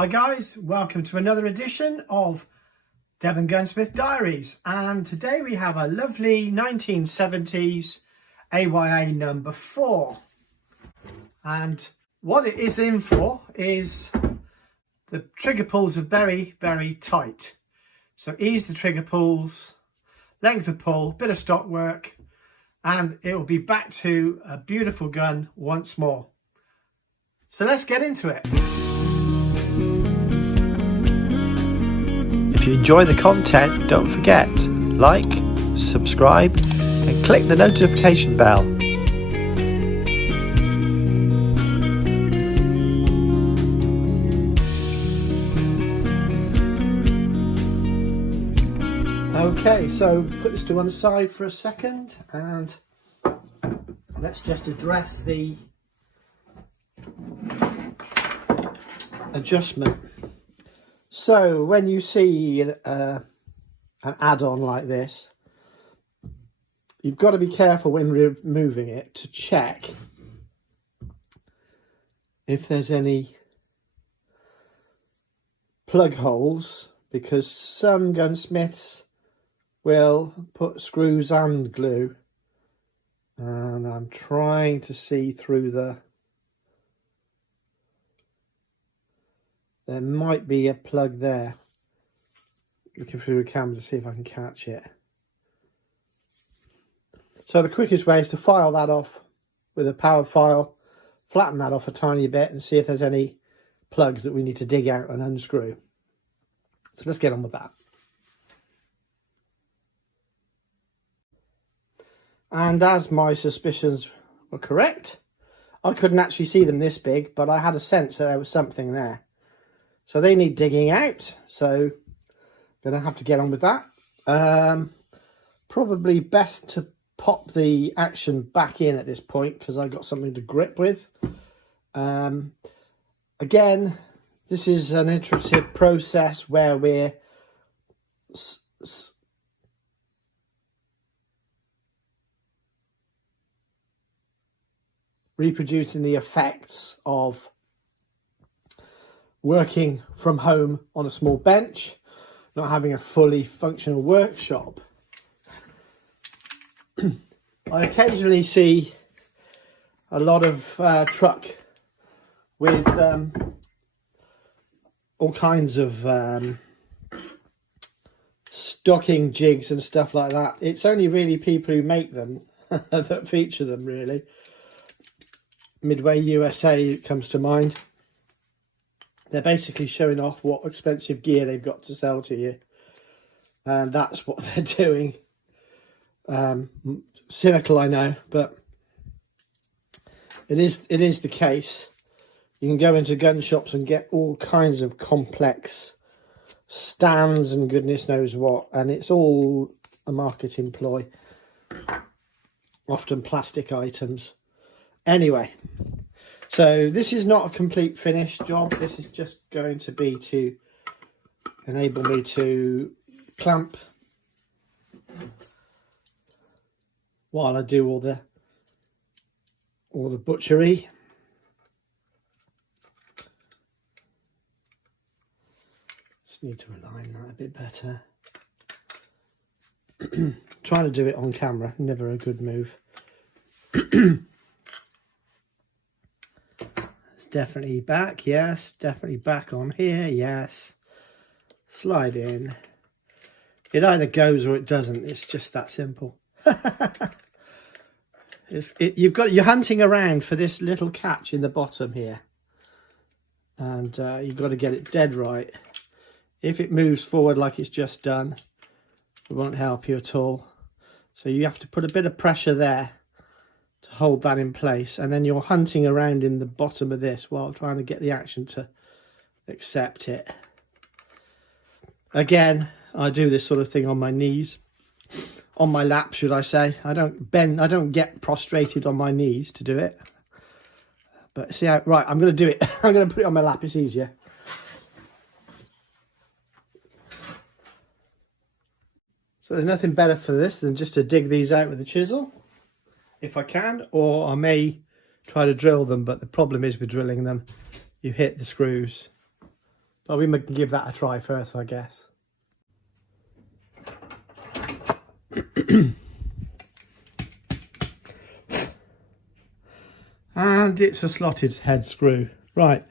Hi guys, welcome to another edition of Devongunsmith Diaries, and today we have a lovely 1970s AYA number 4, and what it is in for is the trigger pulls are very tight, so ease the trigger pulls, length of pull, bit of stock work, and it will be back to a beautiful gun once more. So let's get into it. If you enjoy the content, don't forget, like, subscribe and click the notification bell. Okay, so put this to one side for a second and let's just address the adjustment. So when you see an add-on like this, you've got to be careful when removing it to check if there's any plug holes, because some gunsmiths will put screws and glue, and I'm trying to see through there might be a plug there. Looking through the camera to see if I can catch it. So the quickest way is to file that off with a power file, flatten that off a tiny bit and see if there's any plugs that we need to dig out and unscrew. So let's get on with that. And as my suspicions were correct, I couldn't actually see them this big, but I had a sense that there was something there. So they need digging out, so going to have to get on with that. Probably best to pop the action back in at this point because I've got something to grip with. Again, this is an iterative process where we're reproducing the effects of working from home on a small bench, not having a fully functional workshop. I occasionally see a lot of truck with all kinds of stocking jigs and stuff like that. It's only really people who make them that feature them, really. Midway USA comes to mind. They're basically showing off what expensive gear they've got to sell to you. And that's what they're doing. Cynical, I know, but it is the case. You can go into gun shops and get all kinds of complex stands and goodness knows what. And it's all a marketing ploy. Often plastic items. Anyway. So this is not a complete finished job. This is just going to be to enable me to clamp while I do all the butchery. Just need to align that a bit better. Trying to do it on camera, never a good move. Definitely back, yes. Definitely back on here, yes. Slide in. It either goes or it doesn't. It's just that simple. You're hunting around for this little catch in the bottom here, and you've got to get it dead right. If it moves forward like it's just done, it won't help you at all. So you have to put a bit of pressure there to hold that in place, and then you're hunting around in the bottom of this while trying to get the action to accept it. Again, I do this sort of thing on my knees, on my lap should I say. I don't get prostrated on my knees to do it, but see how, right, I'm going to do it. I'm going to put it on my lap, it's easier. So there's nothing better for this than just to dig these out with a chisel if I can, or I may try to drill them, but the problem is with drilling them, you hit the screws But we can give that a try first, I guess. And it's a slotted head screw. Right.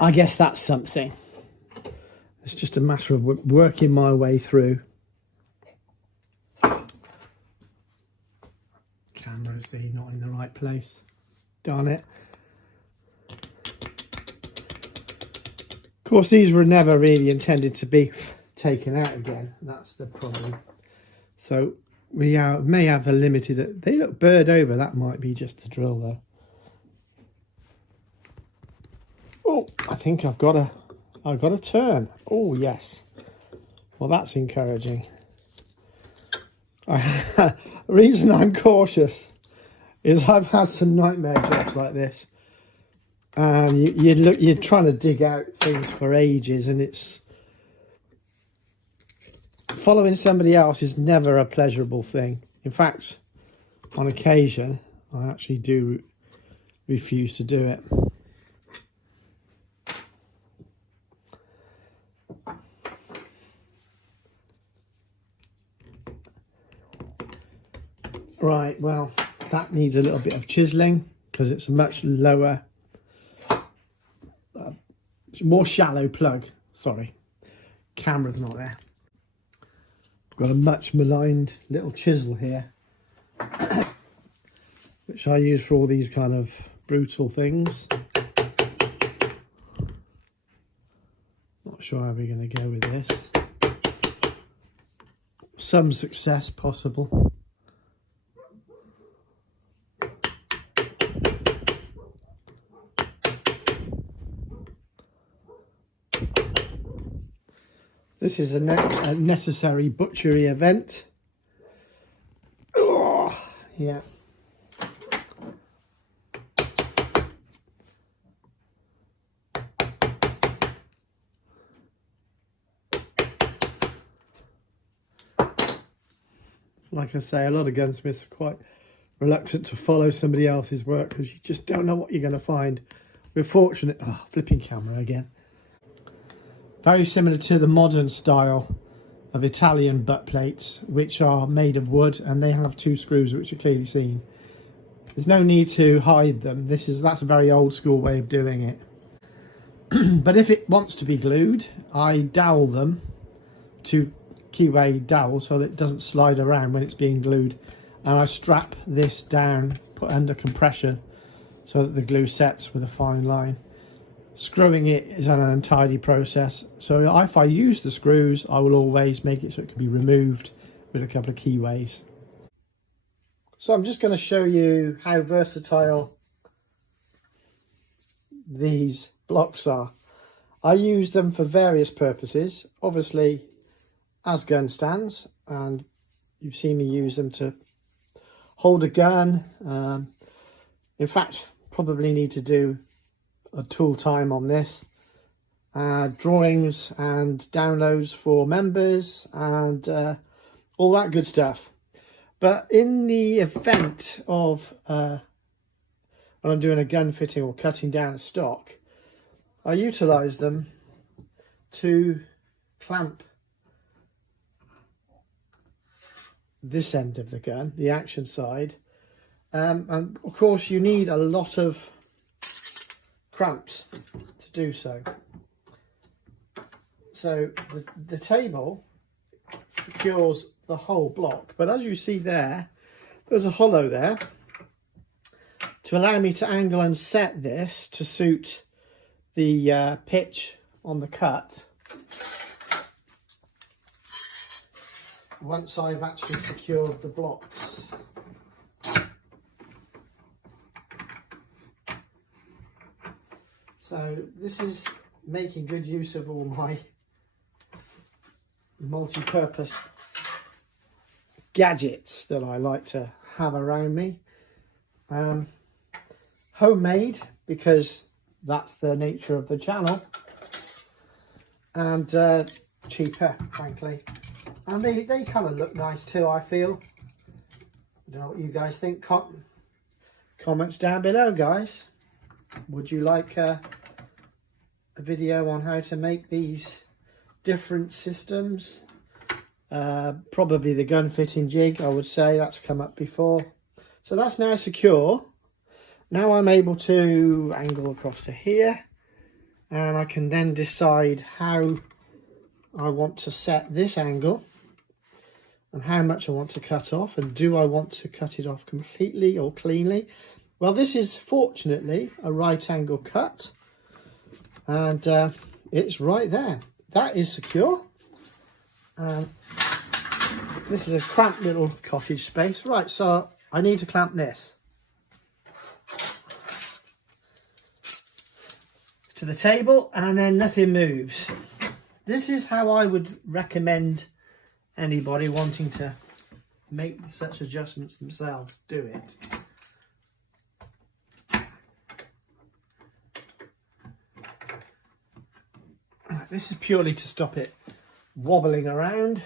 I guess that's something. It's just a matter of working my way through. Camera, see, not in the right place. Darn it. Of course, these were never really intended to be taken out again. That's the problem. So we may have a limited... They look burred over. That might be just the drill, though. Oh, I think I've got a turn. Oh, yes. Well, that's encouraging. The reason I'm cautious is I've had some nightmare jobs like this. And you're trying to dig out things for ages, and it's... Following somebody else is never a pleasurable thing. In fact, on occasion, I actually do refuse to do it. Right, well, that needs a little bit of chiselling because it's a much lower, more shallow plug. Sorry, camera's not there. I've got a much maligned little chisel here, which I use for all these kind of brutal things. Not sure how we're going to go with this. Some success possible. This is a necessary butchery event. Oh, yeah. Like I say, a lot of gunsmiths are quite reluctant to follow somebody else's work because you just don't know what you're going to find. We're fortunate. Oh, flipping camera again. Very similar to the modern style of Italian butt plates, which are made of wood, and they have two screws which are clearly seen. There's no need to hide them. That's a very old school way of doing it. But if it wants to be glued, I dowel them to keyway dowel so that it doesn't slide around when it's being glued, and I strap this down, put under compression so that the glue sets with a fine line. Screwing it is an untidy process, so if I use the screws, I will always make it so it can be removed with a couple of keyways. So I'm just going to show you how versatile these blocks are. I use them for various purposes, obviously as gun stands, and you've seen me use them to hold a gun. In fact, probably need to do a tool time on this. Drawings and downloads for members and all that good stuff. But in the event of when I'm doing a gun fitting or cutting down a stock, I utilise them to clamp this end of the gun, the action side, and of course you need a lot of clamps to do so. So the table secures the whole block, but as you see there's a hollow there to allow me to angle and set this to suit the pitch on the cut once I've actually secured the blocks. So this is making good use of all my multi-purpose gadgets that I like to have around me. Homemade, because that's the nature of the channel, and cheaper, frankly. And they kind of look nice too, I feel. I don't know what you guys think. Comments down below, guys. Would you like a video on how to make these different systems. Probably the gun fitting jig, I would say, that's come up before. So that's now secure. Now I'm able to angle across to here, and I can then decide how I want to set this angle and how much I want to cut off, and do I want to cut it off completely or cleanly. Well, this is fortunately a right angle cut, and it's right there. That is secure. This is a cramped little cottage space. Right, so I need to clamp this to the table, and then nothing moves. This is how I would recommend anybody wanting to make such adjustments themselves do it. This is purely to stop it wobbling around.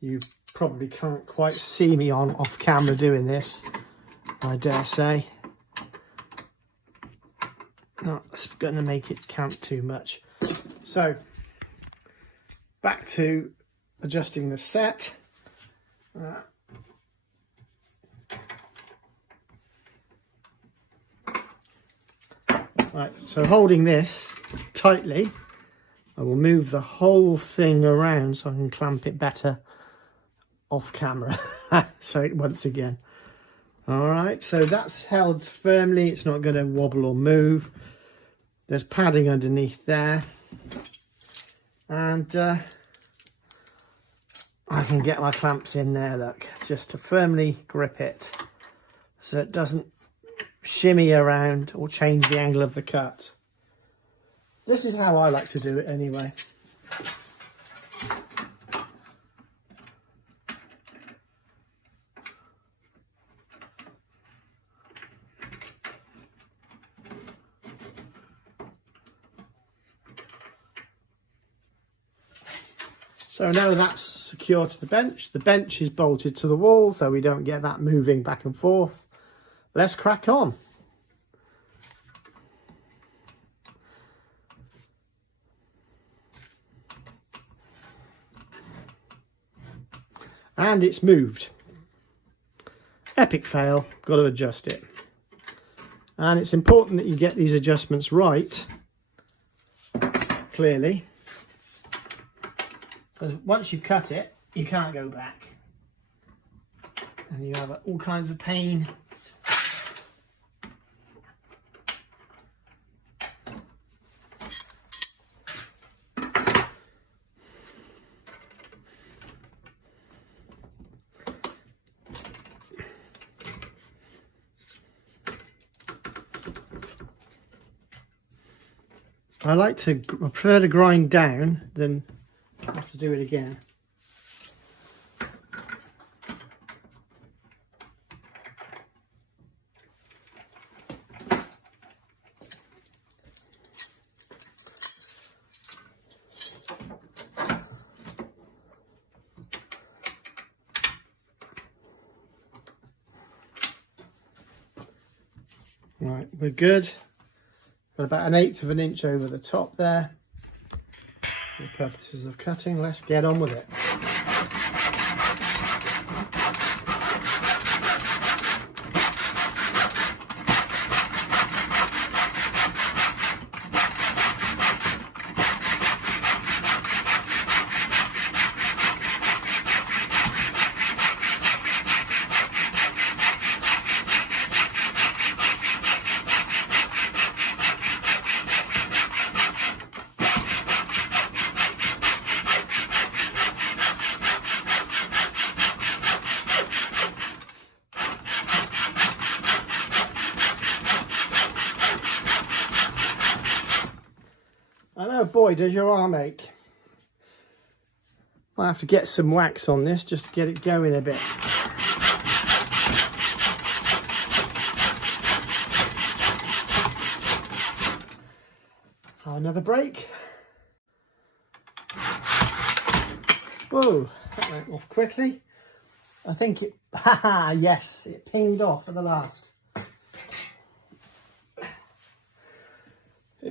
You probably can't quite see me on off camera doing this, I dare say. That's going to make it count too much. So back to adjusting the set. Right, so holding this tightly, I will move the whole thing around so I can clamp it better off camera. So once again, all right, so that's held firmly. It's not going to wobble or move. There's padding underneath there, and I can get my clamps in there, look, just to firmly grip it so it doesn't shimmy around or change the angle of the cut. This is how I like to do it anyway. So now that's secure to the bench. The bench is bolted to the wall so we don't get that moving back and forth. Let's crack on. And it's moved. Epic fail, got to adjust it. And it's important that you get these adjustments right, clearly. Because once you've cut it, you can't go back. And you have all kinds of pain. I prefer to grind down than have to do it again. Right, we're good. Got about 1/8 of an inch over the top there. For the purposes of cutting, let's get on with it. Oh boy, does your arm ache. I'll have to get some wax on this just to get it going a bit. Another break. Whoa, that went off quickly. I think it, haha, yes, it pinged off at the last.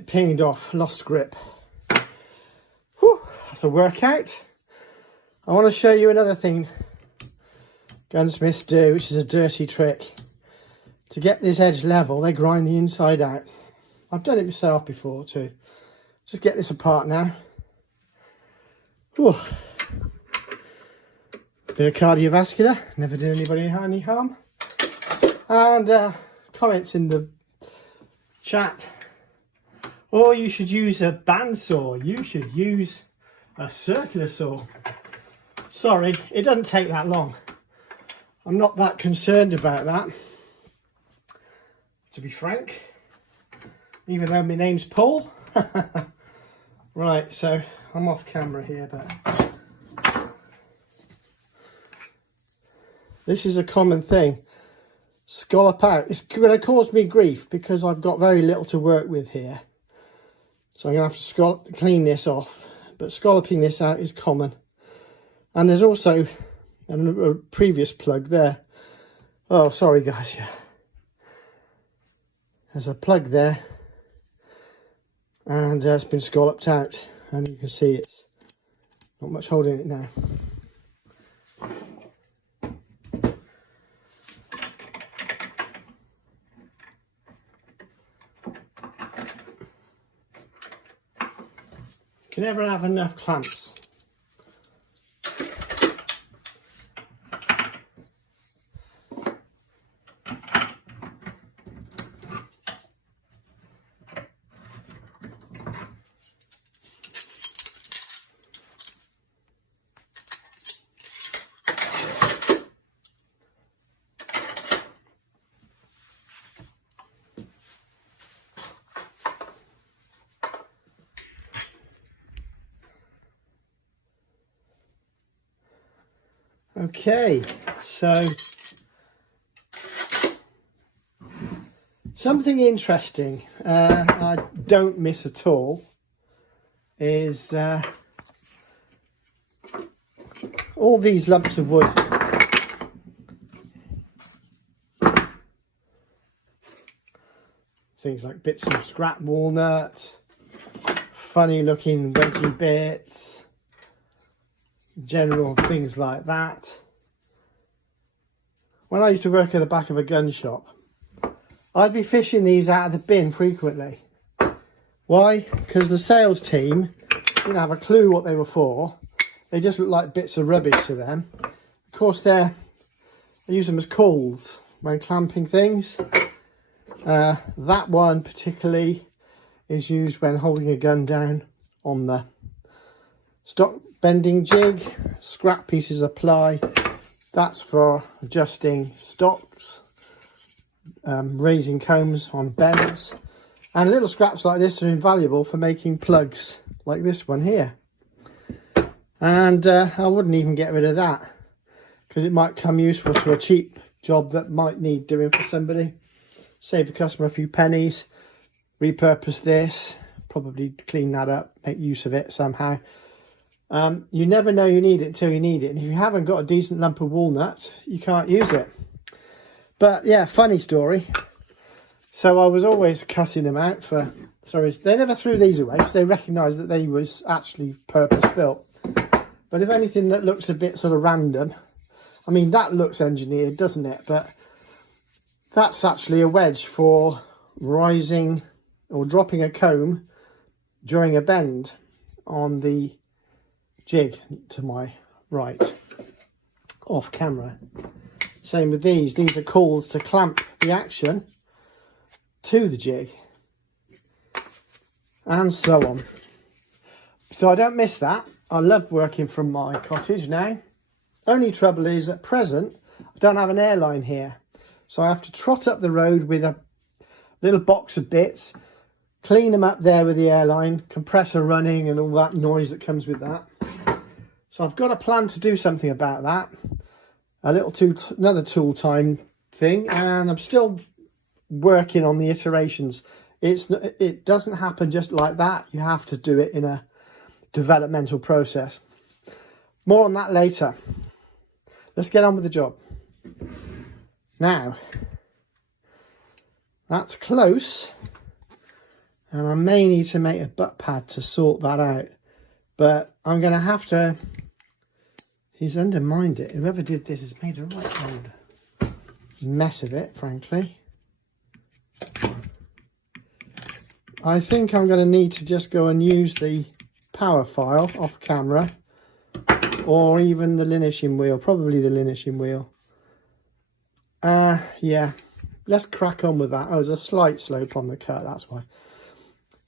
it pinged off, lost grip. Whew, that's a workout. I want to show you another thing gunsmiths do, which is a dirty trick. To get this edge level, they grind the inside out. I've done it myself before too. Just get this apart now. Whew. Bit of cardiovascular, never did anybody any harm. And comments in the chat. Or you should use a bandsaw. You should use a circular saw. Sorry, it doesn't take that long. I'm not that concerned about that, to be frank, even though my name's Paul. Right, so I'm off camera here, but this is a common thing. Scallop out. It's going to cause me grief because I've got very little to work with here. So I'm going to have to clean this off. But scalloping this out is common. And there's also a previous plug there. Oh, sorry guys. Yeah. There's a plug there. And it's been scalloped out. And you can see it's not much holding it now. You can never have enough clamps. Okay, so something interesting I don't miss at all is all these lumps of wood. Things like bits of scrap walnut, funny looking wedgy bits, general things like that. When I used to work at the back of a gun shop, I'd be fishing these out of the bin frequently. Why? Because the sales team didn't have a clue what they were for. They just looked like bits of rubbish to them. Of course, they use them as cauls when clamping things. That one particularly is used when holding a gun down on the stock bending jig. Scrap pieces of ply, that's for adjusting stocks, raising combs on bends, and little scraps like this are invaluable for making plugs like this one here. And I wouldn't even get rid of that because it might come useful to a cheap job that might need doing for somebody. Save the customer a few pennies, repurpose this, probably clean that up, make use of it somehow. You never know you need it until you need it. And if you haven't got a decent lump of walnut, you can't use it. But yeah, funny story. So I was always cutting them out for throwers. They never threw these away because they recognised that they was actually purpose built. But if anything that looks a bit sort of random, I mean, that looks engineered, doesn't it? But that's actually a wedge for rising or dropping a comb during a bend on the jig to my right, off camera. Same with these are cauls to clamp the action to the jig, and so on. So I don't miss that. I love working from my cottage now. Only trouble is at present I don't have an airline here, so I have to trot up the road with a little box of bits, clean them up there with the airline, compressor running and all that noise that comes with that. So I've got a plan to do something about that, another tool time thing, and I'm still working on the iterations. It doesn't happen just like that. You have to do it in a developmental process. More on that later. Let's get on with the job. Now, that's close. And I may need to make a butt pad to sort that out. But I'm going to have to... He's undermined it. Whoever did this has made a right old mess of it, frankly. I think I'm going to need to just go and use the power file off camera. Or even the linishing wheel. Probably the linishing wheel. Yeah. Let's crack on with that. Oh, there's a slight slope on the cut, that's why.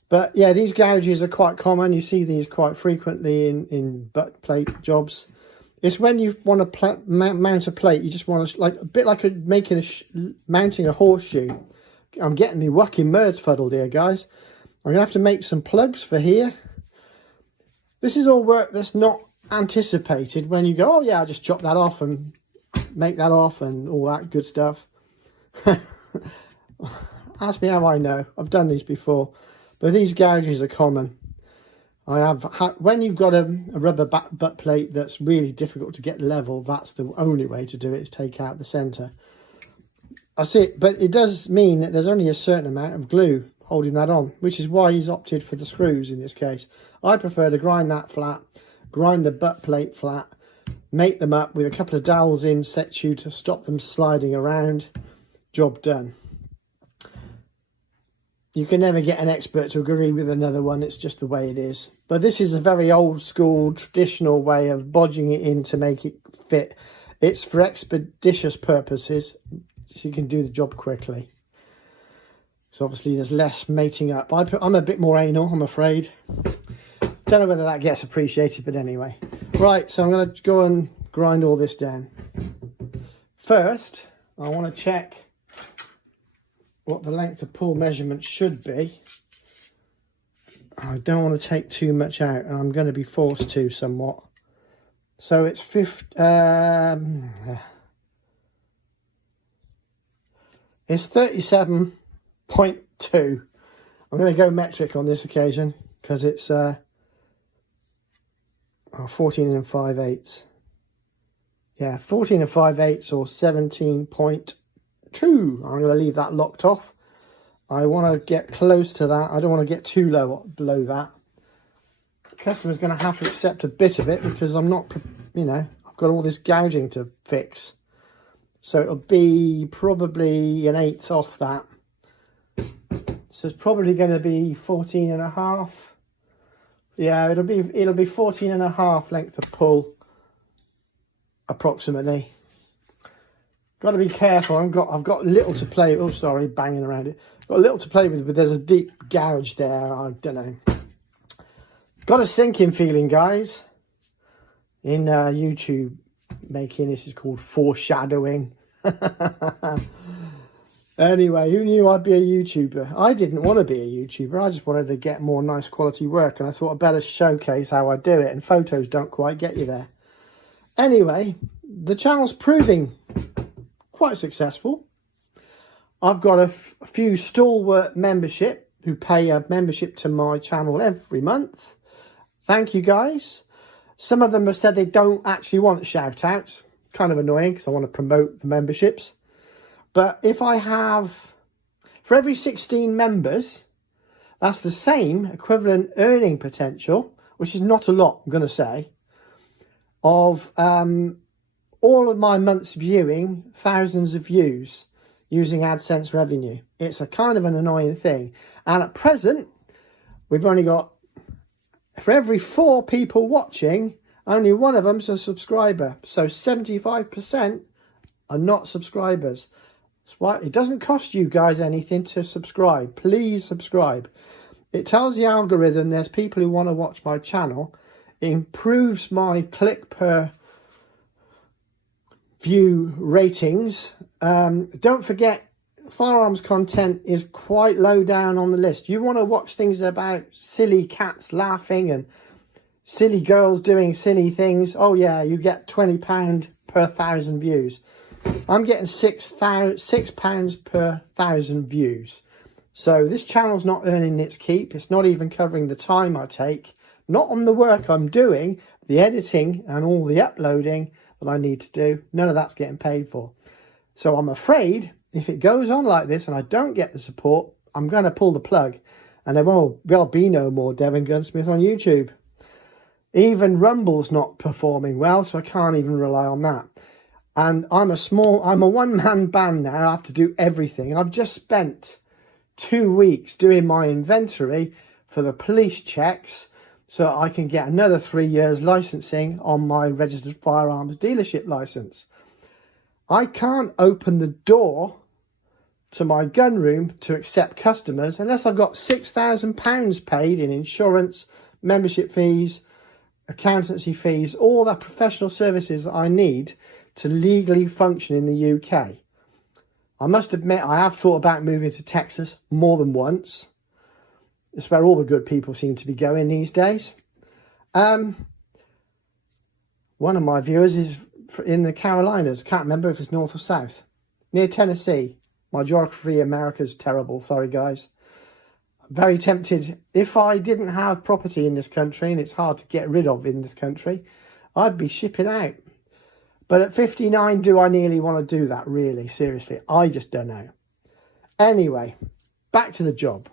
But yeah, these gouges are quite common. You see these quite frequently in butt plate jobs. It's when you want to mount a plate, you just want to, like a bit like mounting a horseshoe. I'm getting me whacking merds fuddled here, guys. I'm going to have to make some plugs for here. This is all work that's not anticipated when you go, oh yeah, I'll just chop that off and make that off and all that good stuff. Ask me how I know. I've done these before. But these gouges are common. When you've got a rubber butt plate that's really difficult to get level, that's the only way to do it, is take out the centre. I see it, but it does mean that there's only a certain amount of glue holding that on, which is why he's opted for the screws in this case. I prefer to grind that flat, grind the butt plate flat, make them up with a couple of dowels in situ to stop them sliding around. Job done. You can never get an expert to agree with another one. It's just the way it is. But this is a very old school, traditional way of bodging it in to make it fit. It's for expeditious purposes, so you can do the job quickly. So obviously there's less mating up. I'm a bit more anal, I'm afraid. Don't know whether that gets appreciated, but anyway. Right, so I'm going to go and grind all this down. First, I want to check what the length of pull measurement should be. I don't want to take too much out, and I'm going to be forced to somewhat. So it's 37.2. I'm going to go metric on this occasion because it's 14 5/8. Yeah, 14 5/8 or 17.2. I'm going to leave that locked off. I want to get close to that. I don't want to get too low below that. The customer's going to have to accept a bit of it because I'm not, I've got all this gouging to fix. So it'll be probably an 1/8 off that. So it's probably going to be 14.5. Yeah, it'll be 14.5 length of pull, approximately. Got to be careful. I've got little to play. Oh, sorry, banging around it. Got a little to play with, but there's a deep gouge there. I don't know. Got a sinking feeling, guys. In YouTube making, this is called foreshadowing. Anyway, who knew I'd be a YouTuber? I didn't want to be a YouTuber. I just wanted to get more nice quality work, and I thought I'd better showcase how I do it, and photos don't quite get you there. Anyway, the channel's proving quite successful. I've got a few stalwart membership who pay a membership to my channel every month. Thank you, guys. Some of them have said they don't actually want shout outs. Kind of annoying because I want to promote the memberships. But if I have, for every 16 members, that's the same equivalent earning potential, which is not a lot, I'm going to say, of all of my months viewing, thousands of views using AdSense revenue. It's a kind of an annoying thing. And at present, we've only got, for every 4 people watching, only one of them's a subscriber. So 75% are not subscribers. That's why it doesn't cost you guys anything to subscribe. Please subscribe. It tells the algorithm there's people who want to watch my channel. It improves my click per view ratings. Don't forget, firearms content is quite low down on the list. You want to watch things about silly cats laughing and silly girls doing silly things. Oh yeah, you get £20 per 1,000 views. I'm getting £6 per 1,000 views. So this channel's not earning its keep. It's not even covering the time I take. Not on the work I'm doing, the editing and all the uploading that I need to do. None of that's getting paid for. So I'm afraid if it goes on like this and I don't get the support, I'm going to pull the plug. and there will be no more Devon Gunsmith on YouTube. Even Rumble's not performing well, so I can't even rely on that. And I'm a one-man band now. I have to do everything. I've just spent 2 weeks doing my inventory for the police checks, so I can get another 3 years licensing on my registered firearms dealership license. I can't open the door to my gun room to accept customers unless I've got £6,000 paid in insurance, membership fees, accountancy fees, all the professional services that I need to legally function in the UK. I must admit, I have thought about moving to Texas more than once. It's where all the good people seem to be going these days. One of my viewers is in the Carolinas. Can't remember if it's north or south. Near Tennessee. My geography in America's terrible. Sorry, guys. I'm very tempted. If I didn't have property in this country, and it's hard to get rid of in this country, I'd be shipping out. But at 59, do I nearly want to do that? Really? Seriously? I just don't know. Anyway, back to the job.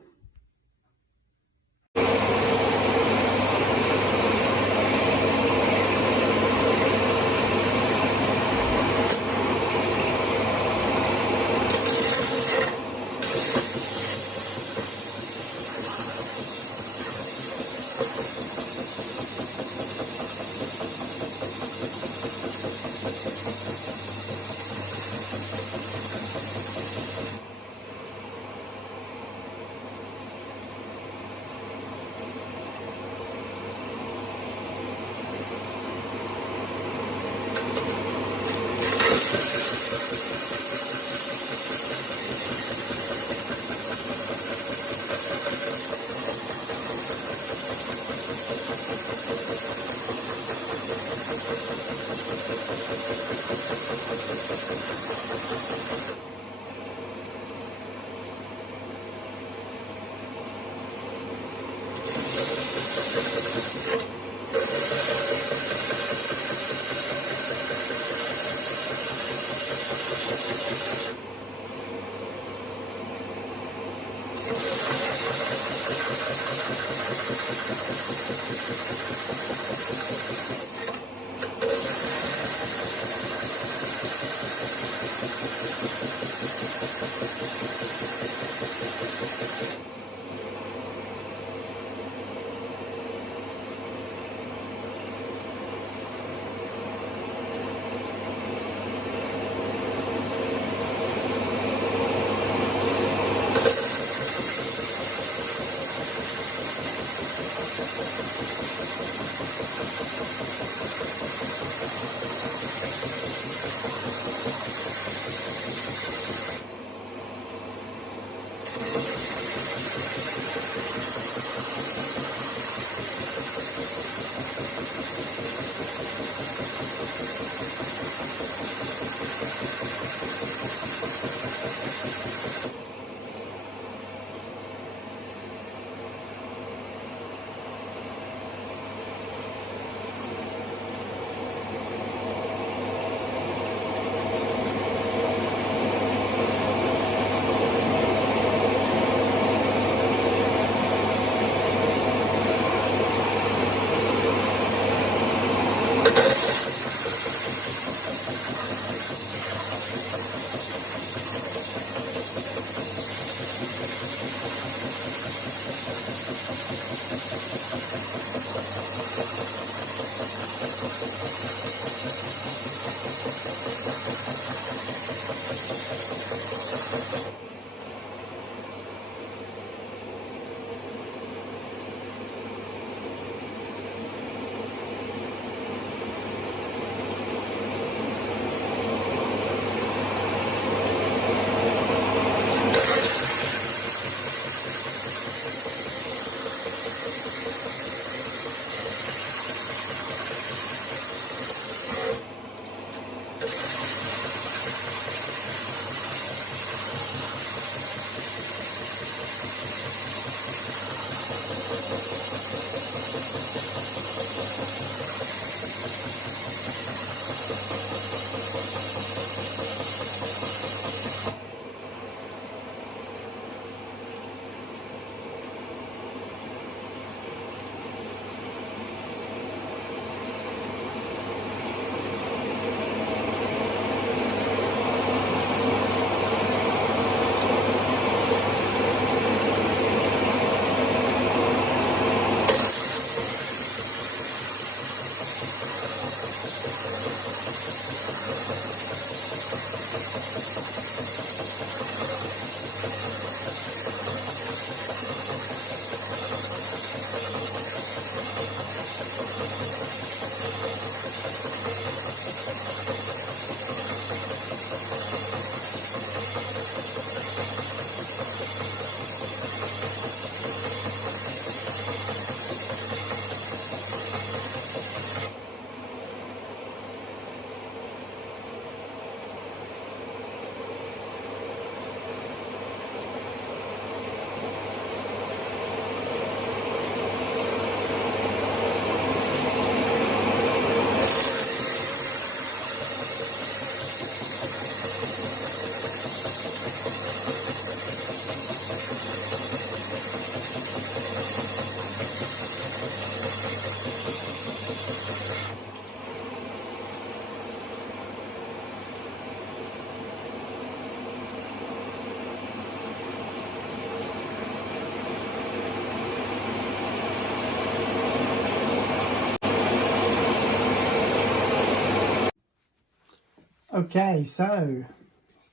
Okay, so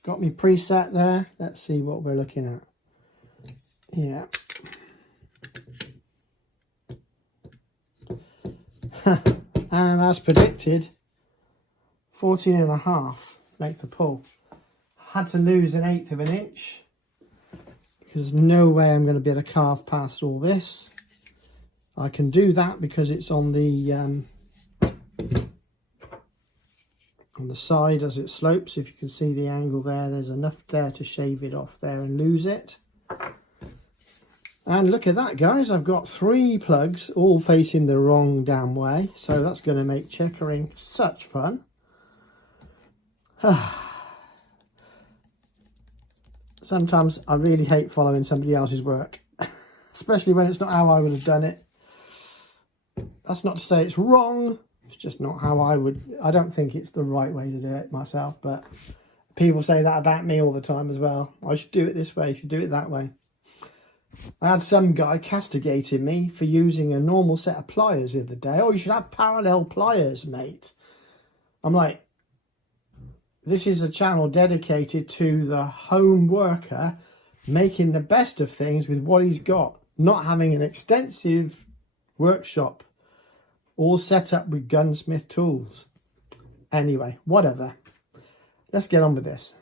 got me preset there. Let's see what we're looking at. Yeah. And as predicted, 14.5 length of pull. Had to lose 1/8 of an inch because there's no way I'm going to be able to carve past all this. I can do that because it's on the side as it slopes. If you can see the angle there, there's enough there to shave it off there and lose it. And look at that, guys, I've got 3 plugs all facing the wrong damn way, so that's going to make checkering such fun. Sometimes I really hate following somebody else's work, especially when it's not how I would have done it. That's not to say it's wrong, it's just not how I don't think it's the right way to do it myself, but people say that about me all the time as well. I should do it this way, I should do it that way. I had some guy castigating me for using a normal set of pliers the other day. Oh, you should have parallel pliers, mate. I'm like, this is a channel dedicated to the home worker making the best of things with what he's got, not having an extensive workshop all set up with gunsmith tools. Anyway, whatever. Let's get on with this.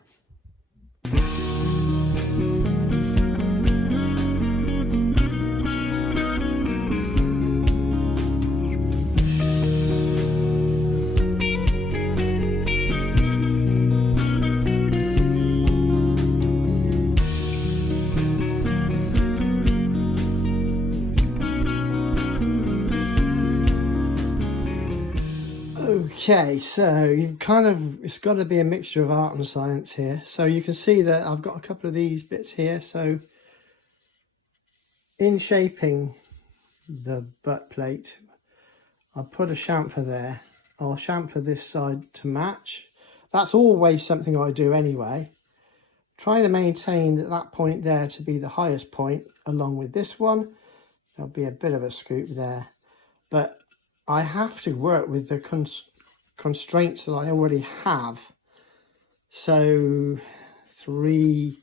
Okay, so it's got to be a mixture of art and science here. So you can see that I've got a couple of these bits here. So in shaping the butt plate, I put a chamfer there. I'll chamfer this side to match. That's always something I do anyway. Trying to maintain that point there to be the highest point along with this one. There'll be a bit of a scoop there, but I have to work with the constraints that I already have. So three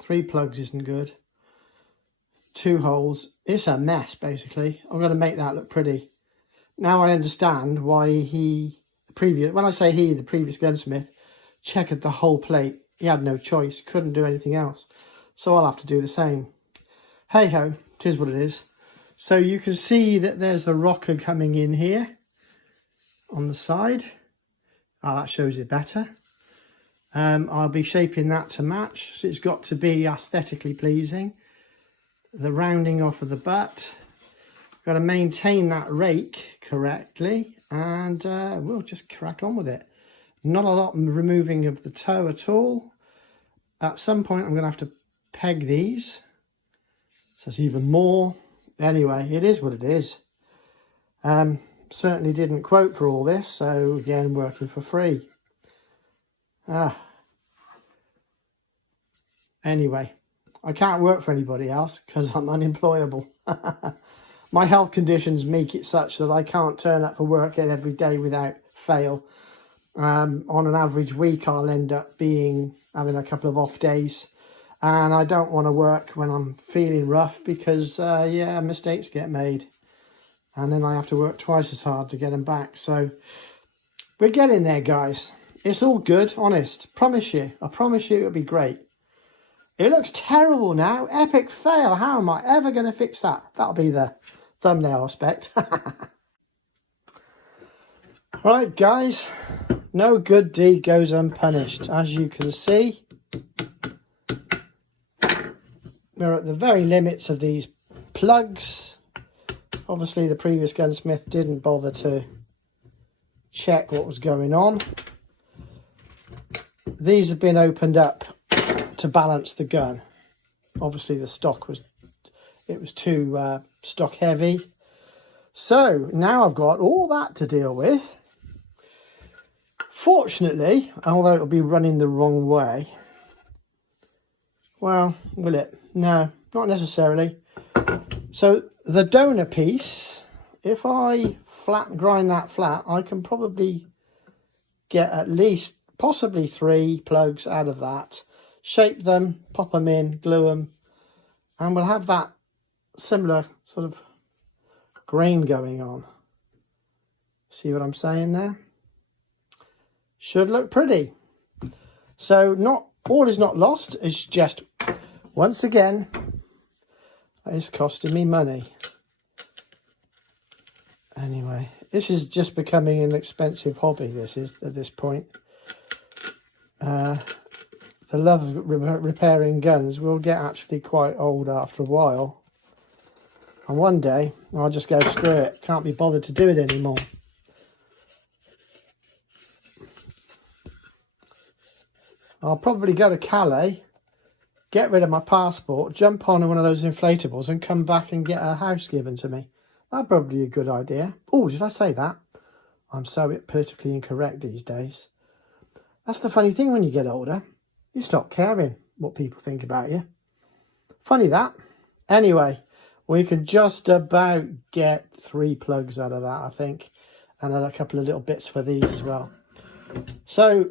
plugs isn't good. 2 holes, it's a mess basically. I'm going to make that look pretty. Now I understand why the previous gunsmith checkered the whole plate. He had no choice, couldn't do anything else. So I'll have to do the same. Hey ho, it is what it is. So you can see that there's a rocker coming in here on the side. Oh, that shows it better. I'll be shaping that to match, so it's got to be aesthetically pleasing. The rounding off of the butt. Got to maintain that rake correctly, and we'll just crack on with it. Not a lot removing of the toe at all. At some point I'm going to have to peg these, so it's even more. Anyway, it is what it is. Certainly didn't quote for all this, so again, working for free. Anyway, I can't work for anybody else because I'm unemployable. My health conditions make it such that I can't turn up for work every day without fail. On an average week, I'll end up having a couple of off days. And I don't want to work when I'm feeling rough because, yeah, mistakes get made. And then I have to work twice as hard to get them back. So we're getting there, guys. It's all good, honest. Promise you. I promise you it'll be great. It looks terrible now. Epic fail. How am I ever going to fix that? That'll be the thumbnail, I expect. Right, guys. No good deed goes unpunished. As you can see, we're at the very limits of these plugs. Obviously the previous gunsmith didn't bother to check what was going on. These have been opened up to balance the gun. Obviously the stock was too stock heavy. So now I've got all that to deal with. Fortunately, although it'll be running the wrong way, well, will it? No, not necessarily. So the donor piece, if I grind that flat, I can probably get at least possibly 3 plugs out of that, shape them, pop them in, glue them, and we'll have that similar sort of grain going on. See what I'm saying there? Should look pretty. So not all is not lost. It's just, once again, it's costing me money. Anyway, this is just becoming an expensive hobby, this is, at this point. The love of repairing guns will get actually quite old after a while. And one day, I'll just go, screw it, can't be bothered to do it anymore. I'll probably go to Calais, get rid of my passport, jump on one of those inflatables and come back and get a house given to me. That'd probably be a good idea. Oh, did I say that? I'm so politically incorrect these days. That's the funny thing when you get older. You stop caring what people think about you. Funny that. Anyway, we can just about get 3 plugs out of that, I think. And a couple of little bits for these as well. So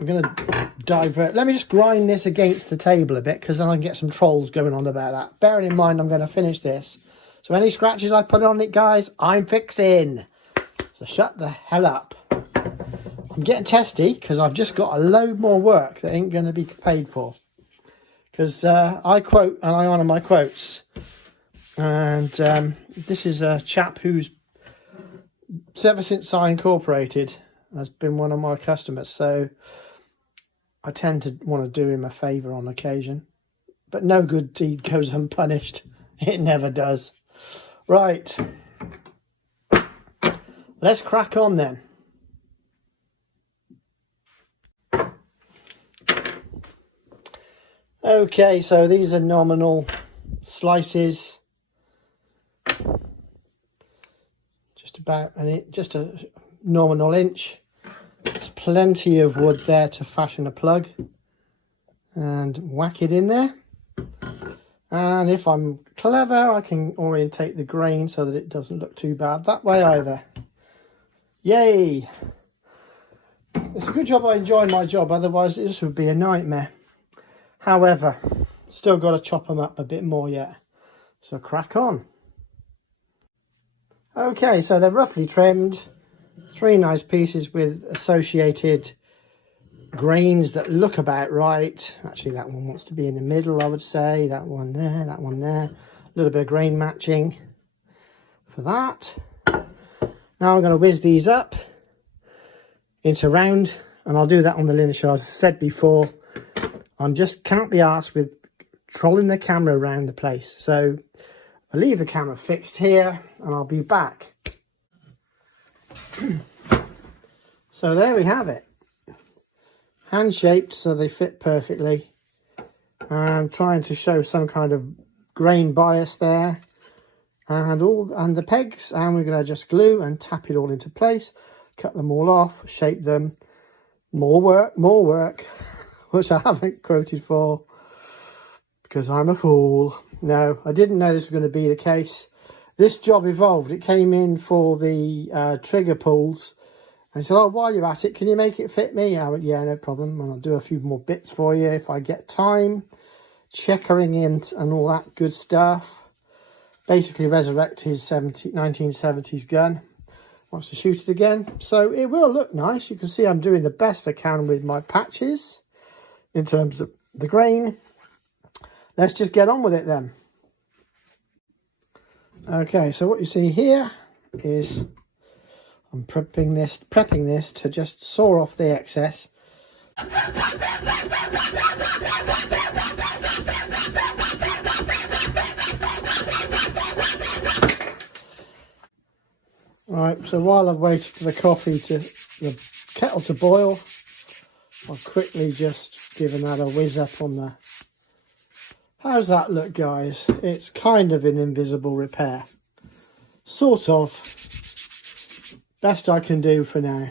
I'm going to divert. Let me just grind this against the table a bit, because then I can get some trolls going on about that. Bearing in mind I'm going to finish this. So any scratches I put on it, guys, I'm fixing. So shut the hell up. I'm getting testy because I've just got a load more work that ain't going to be paid for. Because I quote and I honour my quotes. And this is a chap who's, ever since I incorporated, has been one of my customers. So I tend to want to do him a favour on occasion. But no good deed goes unpunished. It never does. Right. Let's crack on then. Okay, so these are nominal slices. Just a nominal inch. There's plenty of wood there to fashion a plug. And whack it in there. And if I'm clever, I can orientate the grain so that it doesn't look too bad that way either. Yay! It's a good job I enjoy my job, otherwise this would be a nightmare. However, still got to chop them up a bit more yet. So crack on. Okay, so they're roughly trimmed. 3 nice pieces with associated grains that look about right. Actually, that one wants to be in the middle, I would say. That one there, that one there. A little bit of grain matching for that. Now I'm going to whiz these up into round, and I'll do that on the linear. As I said before, I just can't be arsed with trolling the camera around the place. So I'll leave the camera fixed here and I'll be back. So there we have it. Hand shaped so they fit perfectly. I'm trying to show some kind of grain bias there. And the pegs, and we're going to just glue and tap it all into place. Cut them all off, shape them. More work. Which I haven't quoted for because I'm a fool. No, I didn't know this was going to be the case. This job evolved. It came in for the trigger pulls. And he said, oh, while you're at it, can you make it fit me? I went, yeah, no problem. And I'll do a few more bits for you if I get time. Checkering in and all that good stuff. Basically resurrect his 1970s gun. Wants to shoot it again. So it will look nice. You can see I'm doing the best I can with my patches in terms of the grain. Let's just get on with it then. Okay, so what you see here is I'm prepping this to just saw off the excess. Right, so while I've waited for the kettle to boil, I'll quickly just given that a whiz up on the... How's that look, guys? It's kind of an invisible repair. Sort of. Best I can do for now.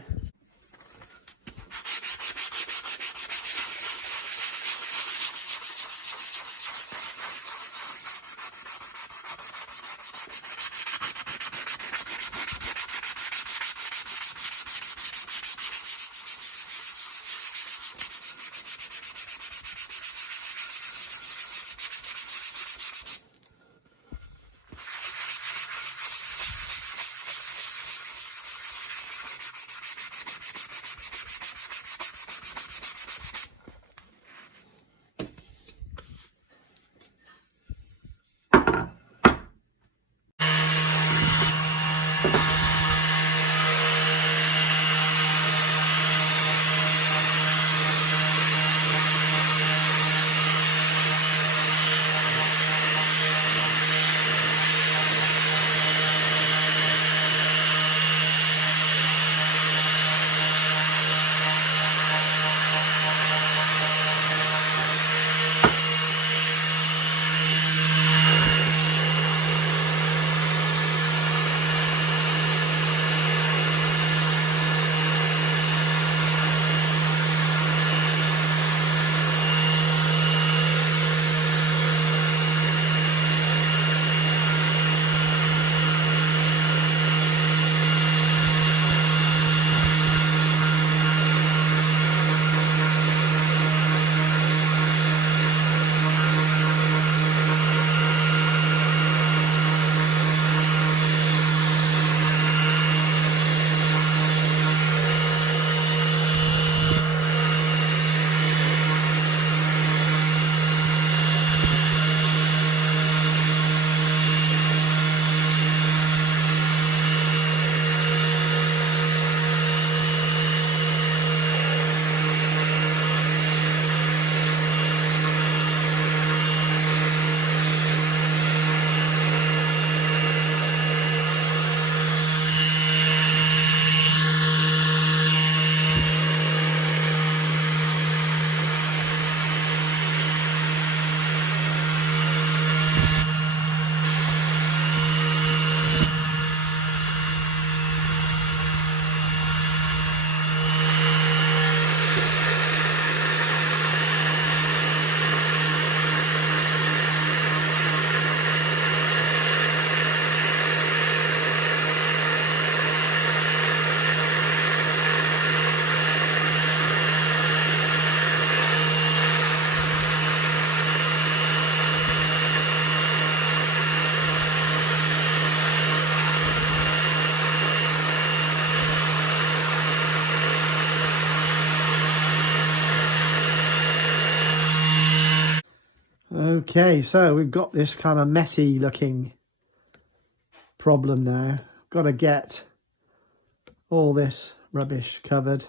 Okay, so we've got this kind of messy looking problem now. Got to get all this rubbish covered.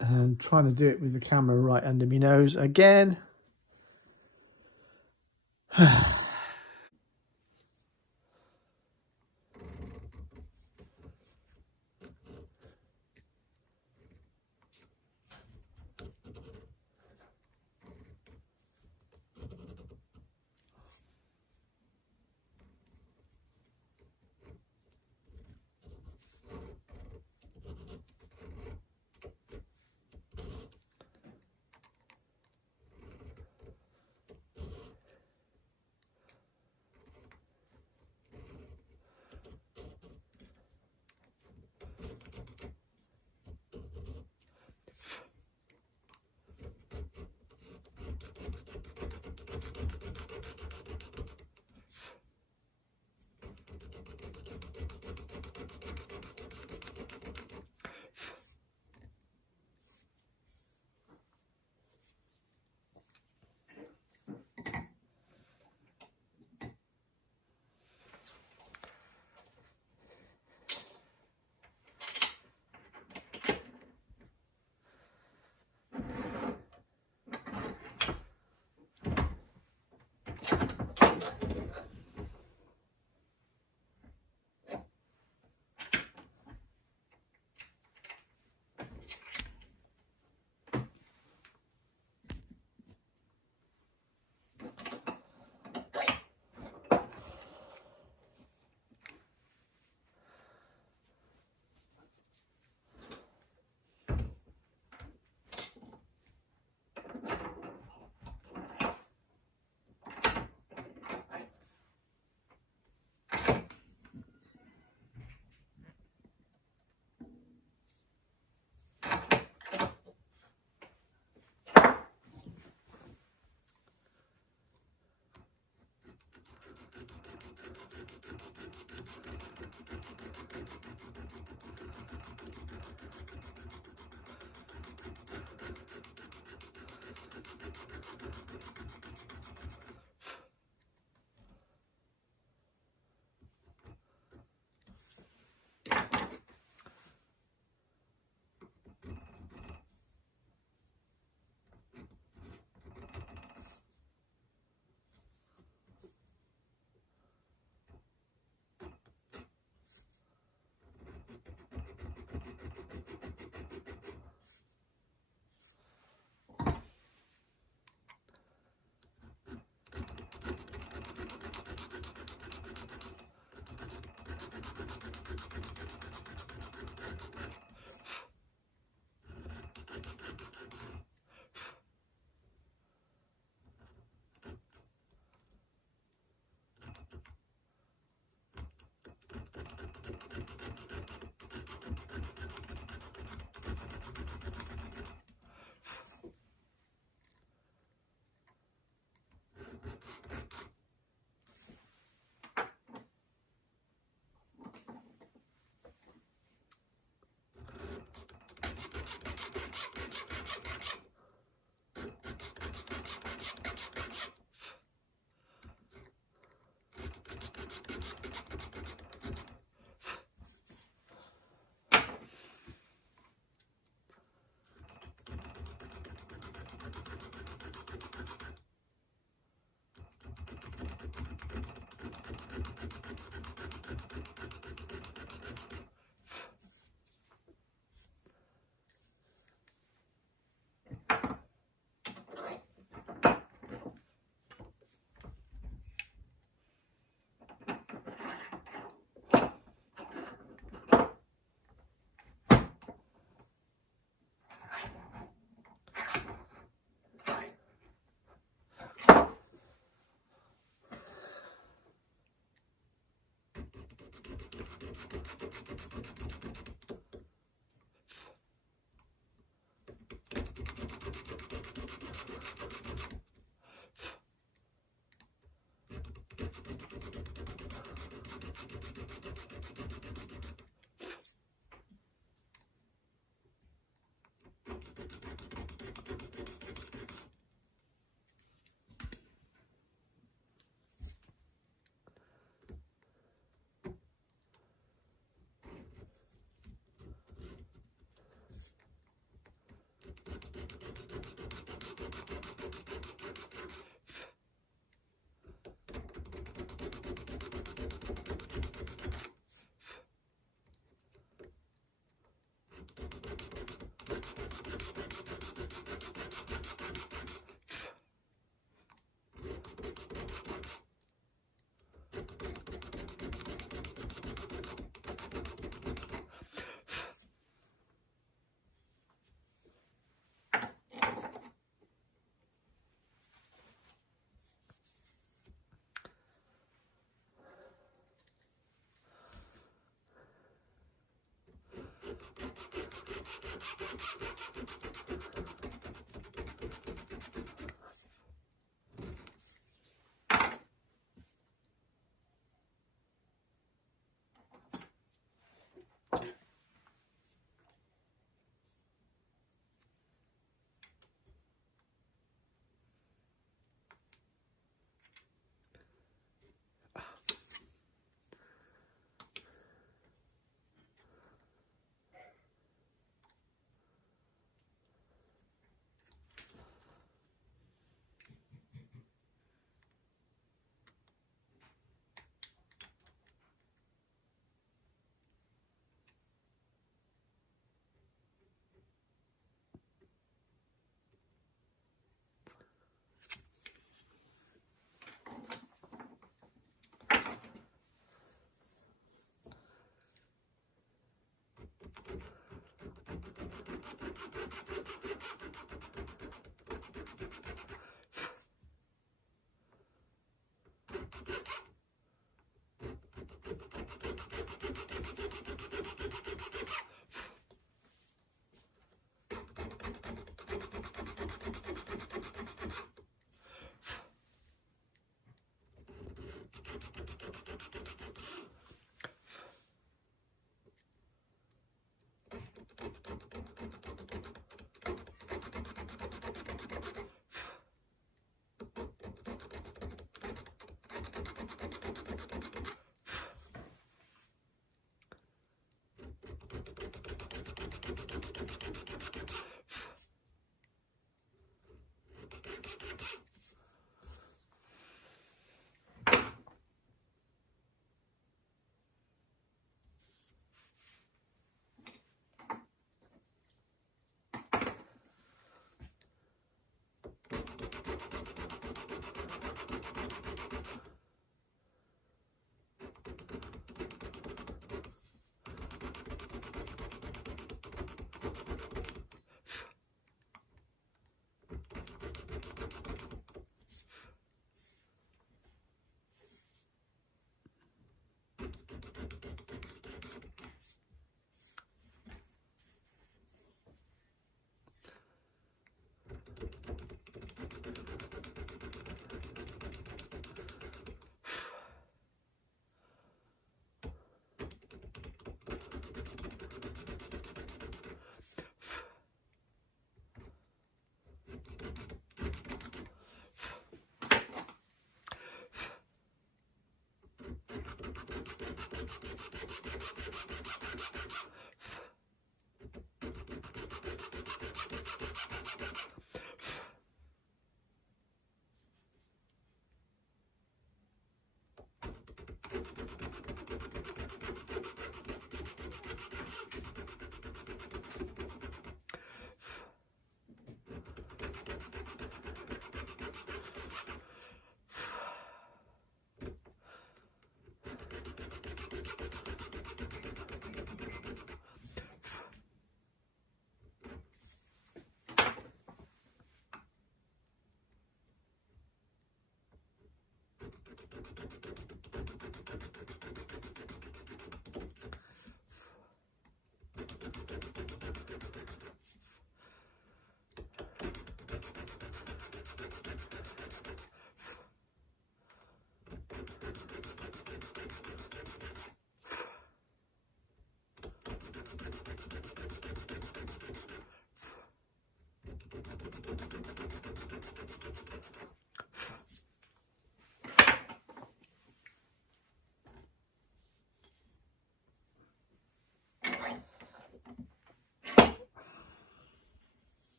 And trying to do it with the camera right under my nose again.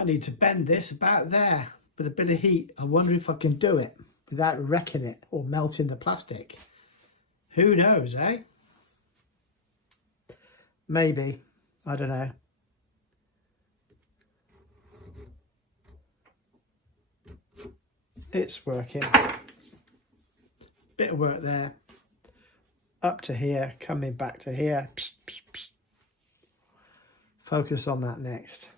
I need to bend this about there with a bit of heat. I wonder if I can do it without wrecking it or melting the plastic. Who knows, eh? Maybe. I don't know. It's working. Bit of work there. Up to here, coming back to here. Psst, psst, psst. Focus on that next.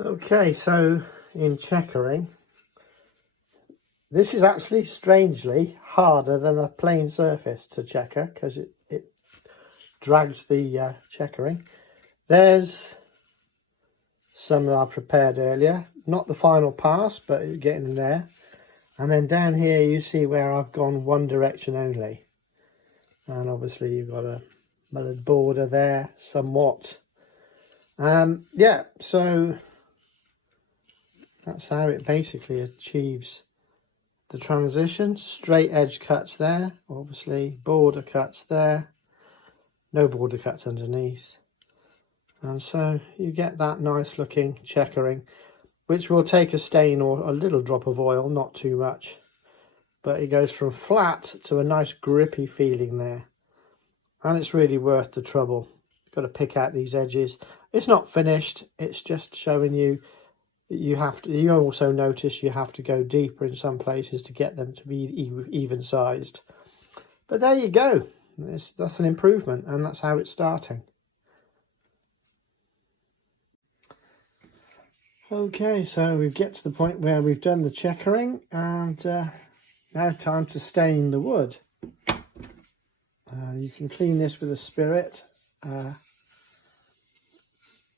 Okay, so in checkering, this is actually strangely harder than a plain surface to checker because it drags the checkering. There's some that I prepared earlier, not the final pass, but getting there. And then down here you see where I've gone one direction only. And obviously you've got a mullered border there somewhat. Yeah, so that's how it basically achieves the transition. Straight edge cuts there, obviously border cuts there, no border cuts underneath. And so you get that nice looking checkering, which will take a stain or a little drop of oil, not too much. But it goes from flat to a nice grippy feeling there. And it's really worth the trouble. Got to pick out these edges. It's not finished, it's just showing you that you also notice you have to go deeper in some places to get them to be even sized. But there you go. That's an improvement, and that's how it's starting. Okay, so we get to the point where we've done the checkering, and now time to stain the wood. You can clean this with a spirit,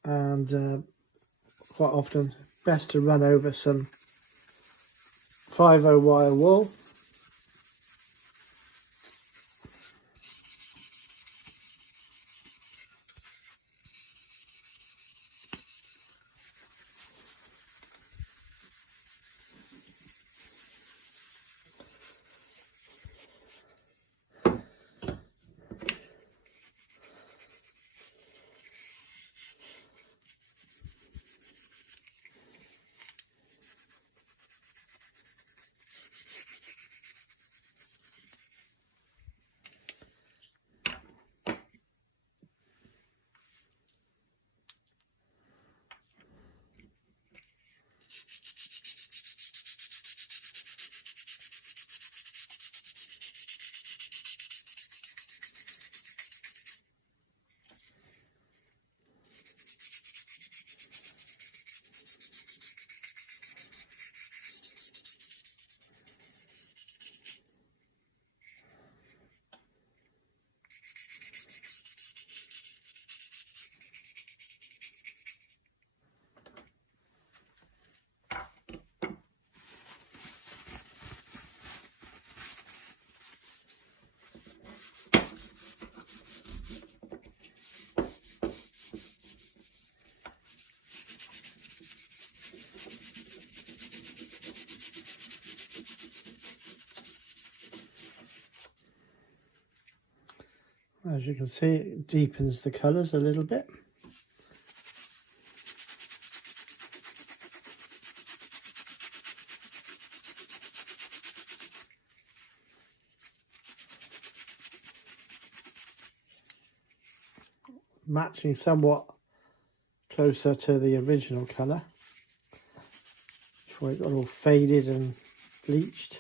and quite often best to run over some 5/0 wire wool. As you can see, it deepens the colours a little bit. Matching somewhat closer to the original colour before it got all faded and bleached.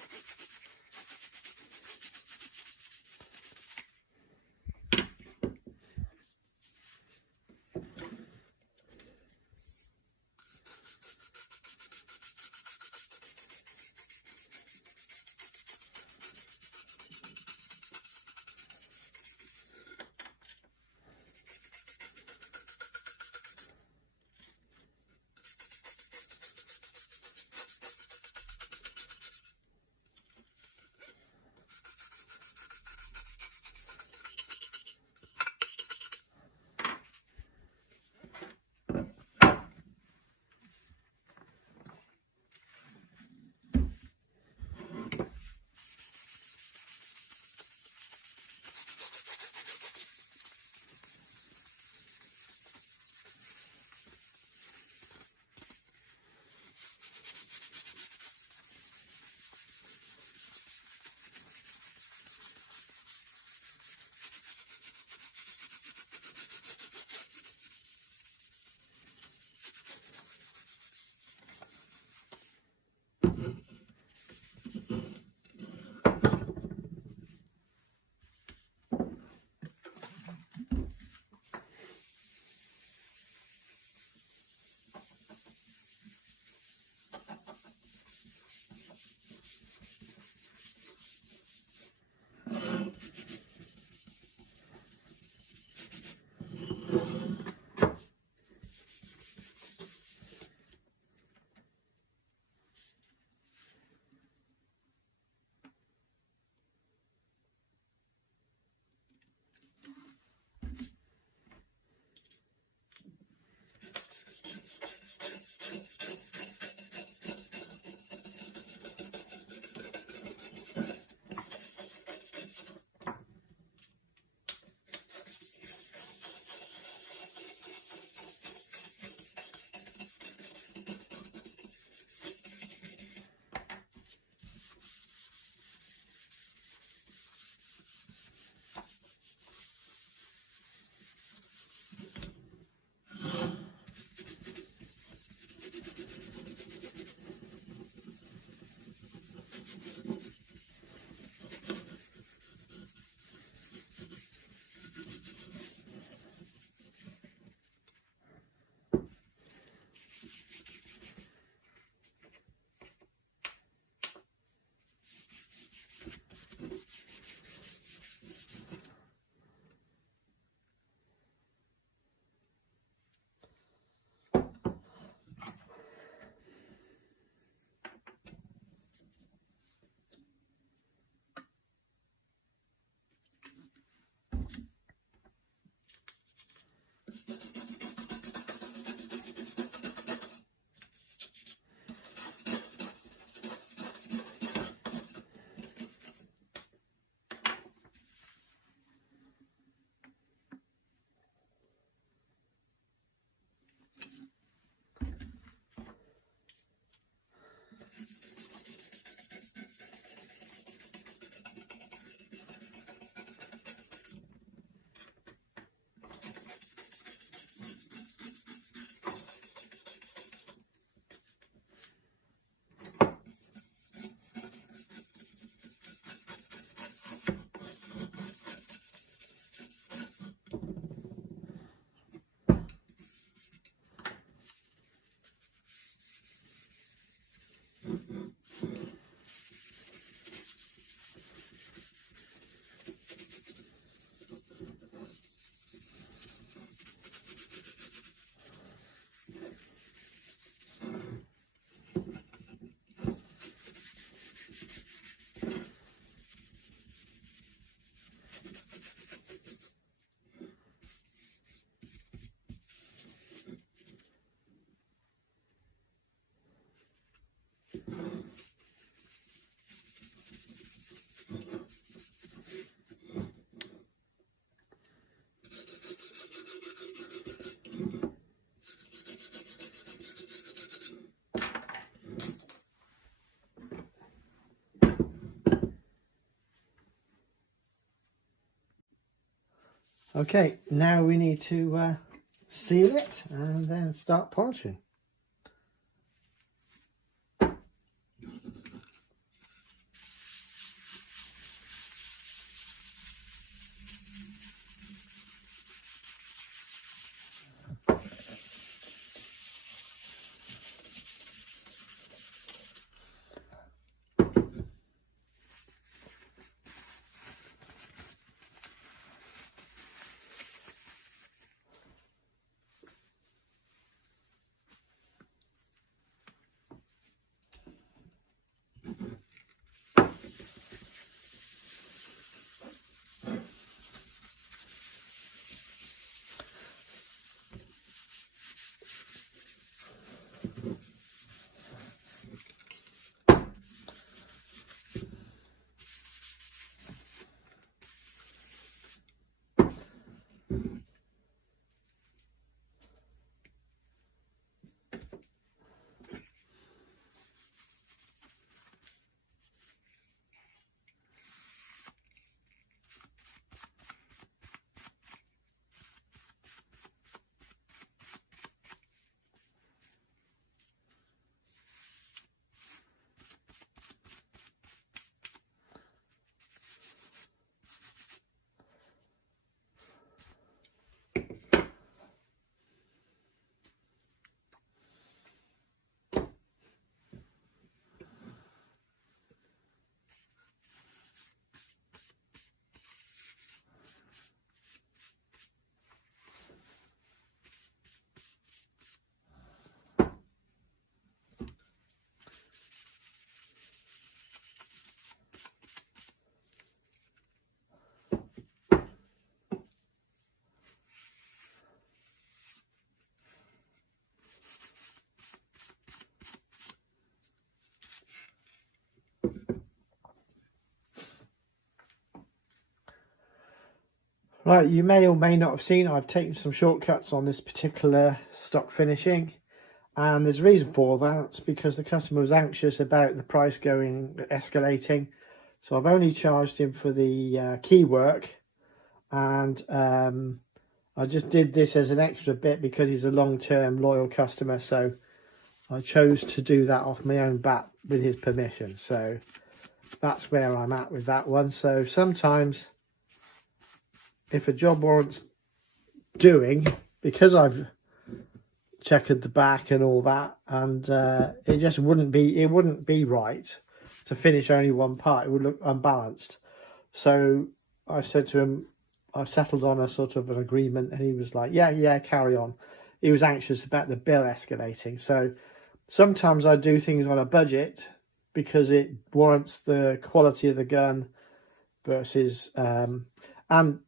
Okay, now we need to seal it and then start polishing. Right, you may or may not have seen I've taken some shortcuts on this particular stock finishing, and there's a reason for that. It's because the customer was anxious about the price escalating, so I've only charged him for the key work, and I just did this as an extra bit because he's a long-term loyal customer, so I chose to do that off my own bat with his permission. So that's where I'm at with that one. So sometimes if a job warrants doing, because I've checkered the back and all that, and it just wouldn't be right to finish only one part. It would look unbalanced. So I said to him, I settled on a sort of an agreement, and he was like, yeah, carry on. He was anxious about the bill escalating. So sometimes I do things on a budget because it warrants the quality of the gun versus and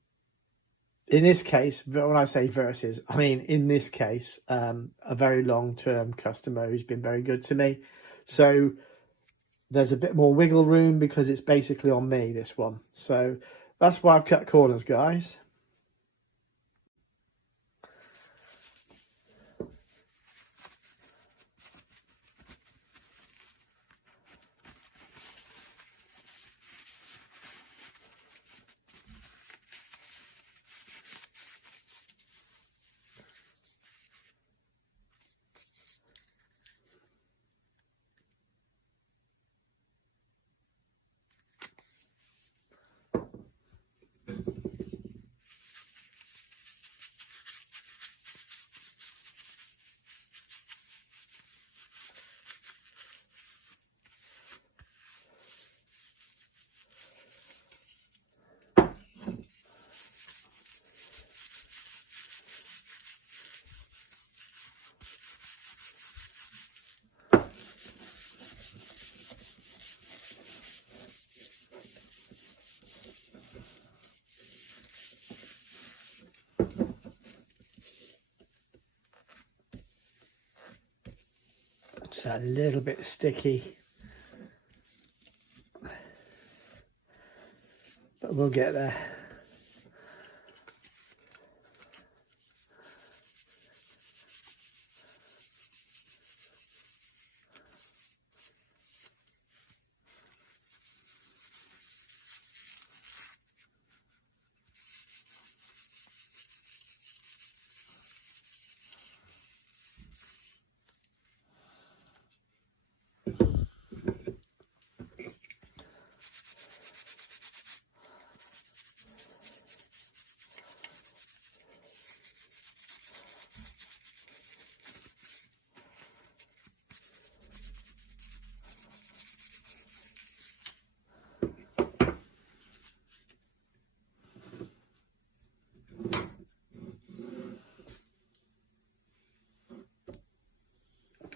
in this case, when I say versus, I mean in this case, a very long-term customer who's been very good to me. So there's a bit more wiggle room because it's basically on me, this one. So that's why I've cut corners, guys. It's a little bit sticky, but we'll get there.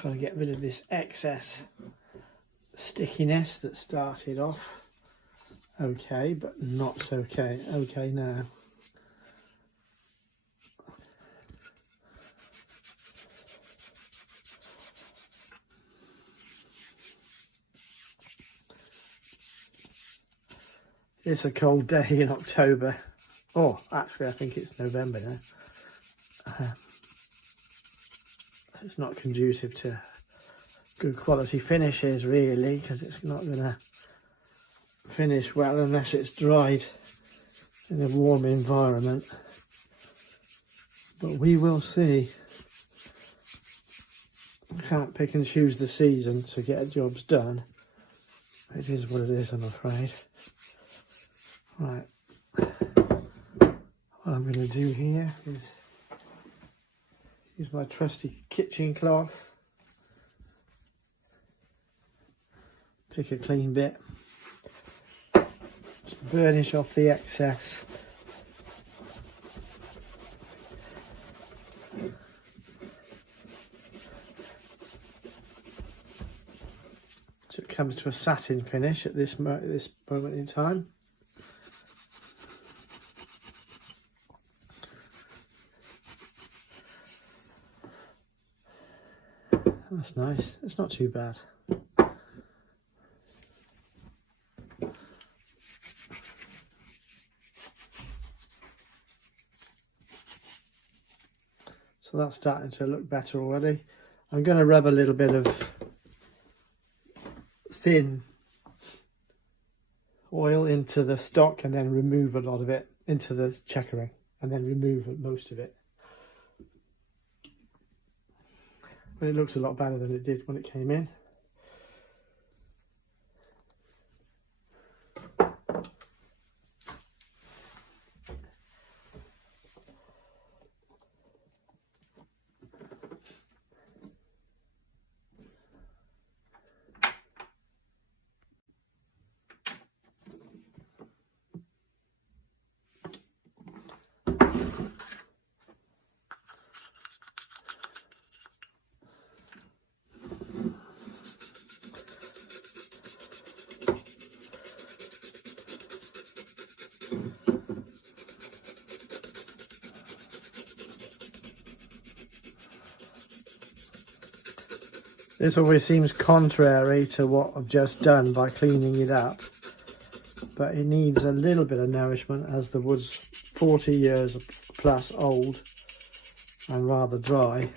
Got to get rid of this excess stickiness that started off okay, but not so okay now. It's a cold day in October. Oh, actually I think it's November now. It's not conducive to good quality finishes really, because it's not going to finish well unless it's dried in a warm environment. But we will see. I can't pick and choose the season to get jobs done. It is what it is, I'm afraid. Right. What I'm going to do here is use my trusty kitchen cloth, pick a clean bit, just burnish off the excess. So it comes to a satin finish at this moment in time. That's nice. It's not too bad. So that's starting to look better already. I'm going to rub a little bit of thin oil into the stock and then remove a lot of it into the checkering and then remove most of it. But it looks a lot better than it did when it came in. This always seems contrary to what I've just done by cleaning it up, but it needs a little bit of nourishment as the wood's 40 years plus old and rather dry.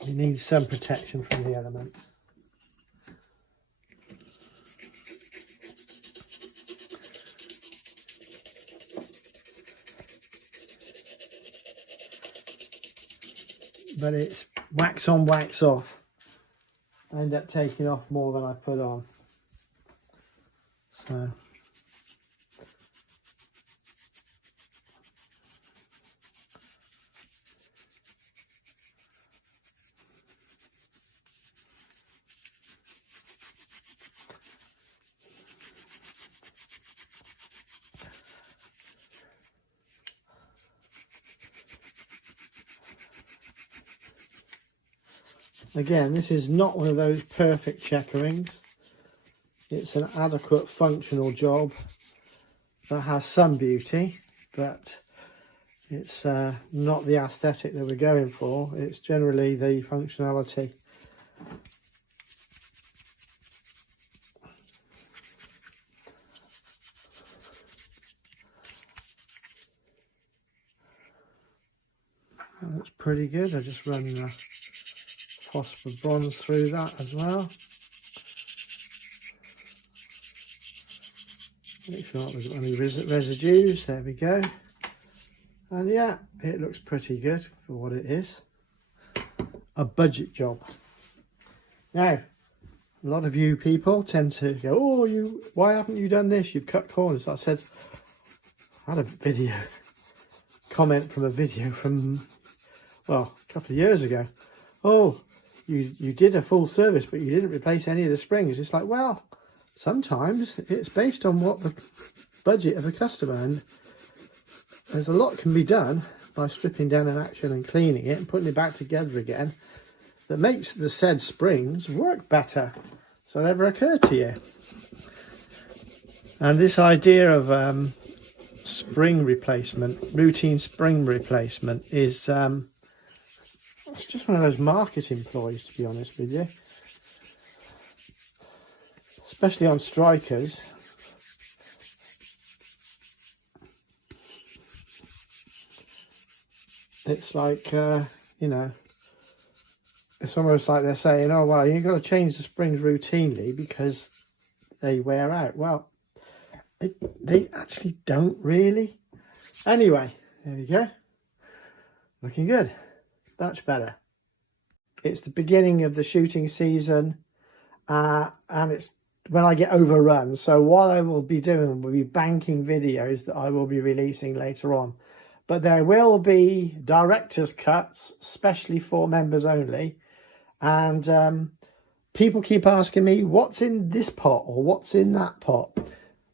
It needs some protection from the elements. But it's wax on, wax off. I end up taking off more than I put on. So again, this is not one of those perfect checkerings. It's an adequate functional job that has some beauty, but it's not the aesthetic that we're going for. It's generally the functionality. That looks pretty good. I just run the phosphor bronze through that as well. Make sure there's not any residues. There we go. And yeah, it looks pretty good for what it is. A budget job. Now, a lot of you people tend to go, oh, why haven't you done this? You've cut corners. I said, I had a video, comment from a video from, well, a couple of years ago. Oh, you did a full service, but you didn't replace any of the springs. It's like, well, sometimes it's based on what the budget of a customer, and there's a lot can be done by stripping down an action and cleaning it and putting it back together again that makes the said springs work better. So it never occurred to you. And this idea of spring replacement, routine spring replacement, is it's just one of those marketing ploys, to be honest with you. Especially on strikers. It's like, you know, it's almost like they're saying, oh, well, you've got to change the springs routinely because they wear out. Well, they actually don't really. Anyway, there we go. Looking good. Much better. It's the beginning of the shooting season, and it's when I get overrun. So what I will be doing will be banking videos that I will be releasing later on. But there will be director's cuts, especially for members only. And people keep asking me, what's in this pot or what's in that pot?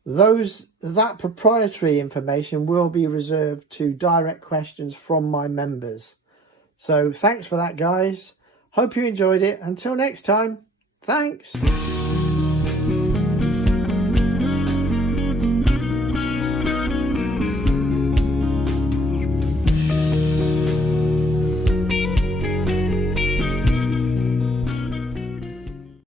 That proprietary information will be reserved to direct questions from my members. So thanks for that, guys. Hope you enjoyed it. Until next time, thanks.